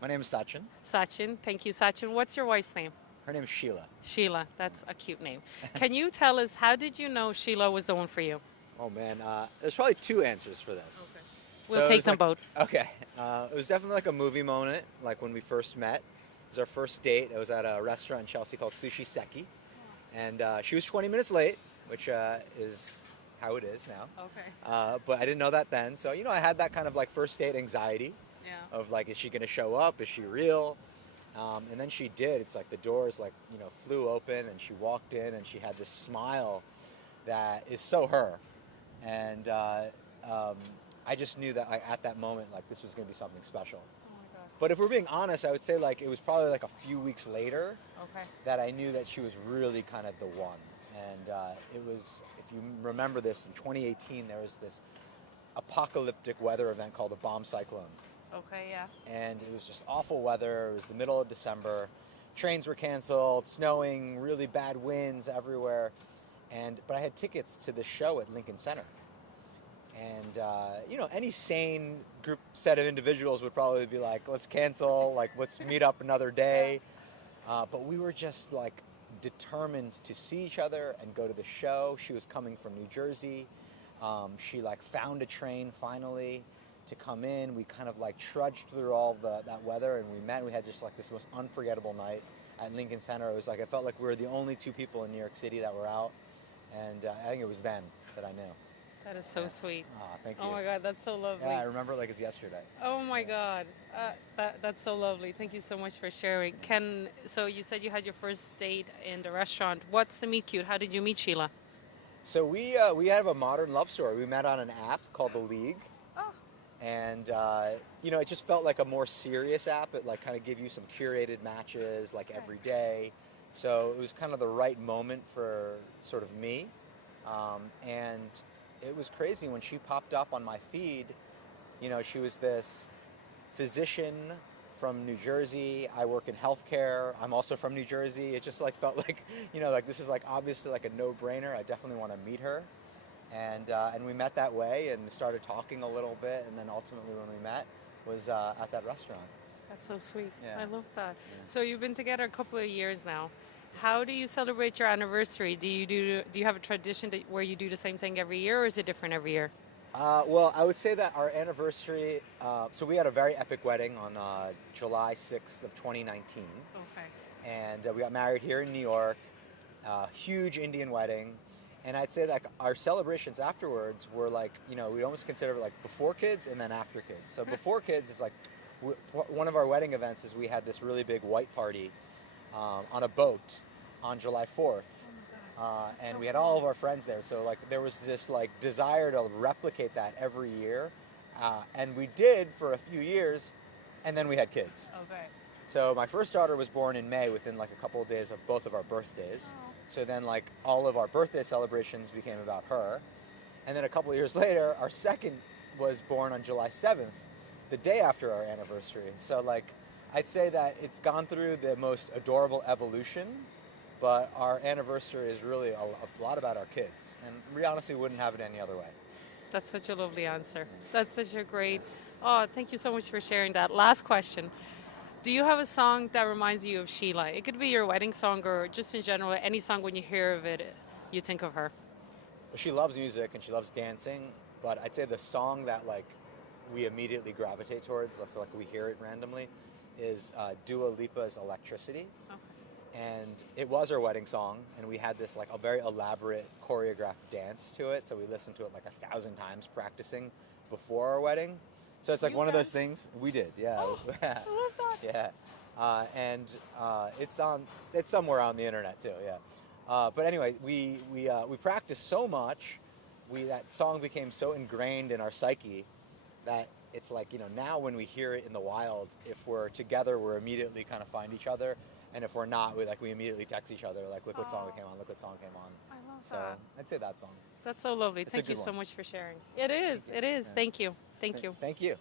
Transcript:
My name is Sachin. Sachin. Thank you, Sachin. What's your wife's name? Her name is Sheila. Sheila. That's a cute name. Can you tell us how did you know Sheila was the one for you? Oh man, there's probably two answers for this. Okay. We'll So it take was them like, both. okay, it was definitely like a movie moment, like when we first met. It was our first date. It was at a restaurant in Chelsea called Sushi Seki, and she was 20 minutes late, which is how it is now. Okay. But I didn't know that then, so I had that kind of like first date anxiety Yeah. of like, is she gonna show up? Is she real? And then she did. It's like the doors like flew open, and she walked in, and she had this smile that is so her. And um, I just knew that like, at that moment, like this was going to be something special. Oh my God. But if we're being honest, I would say like it was probably like a few weeks later Okay. that I knew that she was really kind of the one. And it was, if you remember this, in 2018 there was this apocalyptic weather event called the Bomb Cyclone, Okay. Yeah. and it was just awful weather. It was the middle of December. Trains were canceled, snowing, really bad winds everywhere. But I had tickets to the show at Lincoln Center. And any sane group set of individuals would probably be like, let's cancel, like let's meet up another Yeah. day. But we were just like determined to see each other and go to the show. She was coming from New Jersey. She like found a train finally to come in. We kind of like trudged through all that weather, and we met. We had just like this most unforgettable night at Lincoln Center. It was like I felt like we were the only two people in New York City that were out, and I think it was then that I knew. That is so sweet. Thank Oh you. my God, that's so Yeah, lovely. I remember it like it's yesterday. Oh my Yeah. God, that's so lovely. Thank you so much for sharing. So you said you had your first date in the restaurant. What's the meet cute? How did you meet Sheila? So we have a modern love story. We met on an app called The League, Oh, and it just felt like a more serious app. It like kind of give you some curated matches like okay. every day. So it was kind of the right moment for sort of me, and it was crazy when she popped up on my feed. She was this physician from New Jersey. I work in healthcare. I'm also from New Jersey. It just like felt like, like this is like obviously like a no-brainer. I definitely want to meet her. And we met that way and started talking a little bit. And then ultimately when we met was at that restaurant. that's so sweet. I Yeah. love that. Yeah. So you've been together a couple of years now. How do you celebrate your anniversary? Do you have a tradition where you do the same thing every year, or is it different every year? Well, I would say that our anniversary, so we had a very epic wedding on July 6th of 2019. Okay. And we got married here in New York, huge Indian wedding. And I'd say that our celebrations afterwards were like, we almost consider it like before kids and then after kids. So before kids is like, one of our wedding events is we had this really big white party on a boat on July 4th. And we had all of our friends there. So like there was this like desire to replicate that every year. And we did for a few years, and then we had kids. Okay. So my first daughter was born in May within like a couple of days of both of our birthdays. So then like all of our birthday celebrations became about her. And then a couple of years later, our second was born on July 7th, the day after our anniversary. So like I'd say that it's gone through the most adorable evolution, but our anniversary is really a lot about our kids. And we honestly wouldn't have it any other way. That's such a lovely answer. That's such a great. Oh, thank you so much for sharing that. Last question. Do you have a song that reminds you of Sheila? It could be your wedding song or just in general, any song when you hear of it, you think of her. She loves music and she loves dancing, but I'd say the song that like we immediately gravitate towards, I feel like we hear it randomly, is Dua Lipa's Electricity. Okay. And it was our wedding song, and we had this like a very elaborate choreographed dance to it, so we listened to it like 1,000 times practicing before our wedding. So it's like You one of those danced? things we did, yeah. Oh, I love that. Yeah. And it's somewhere on the internet too, yeah. But anyway, we practiced so much, that song became so ingrained in our psyche that it's like, now when we hear it in the wild, if we're together, we're immediately kind of find each other. And if we're not, we immediately text each other, like, look what song came on, look what song came on. I love So that. I'd say that song. That's so lovely. It's a Thank you good so one. much for sharing. It is. It is. Yeah. Thank you. Thank you. Thank you.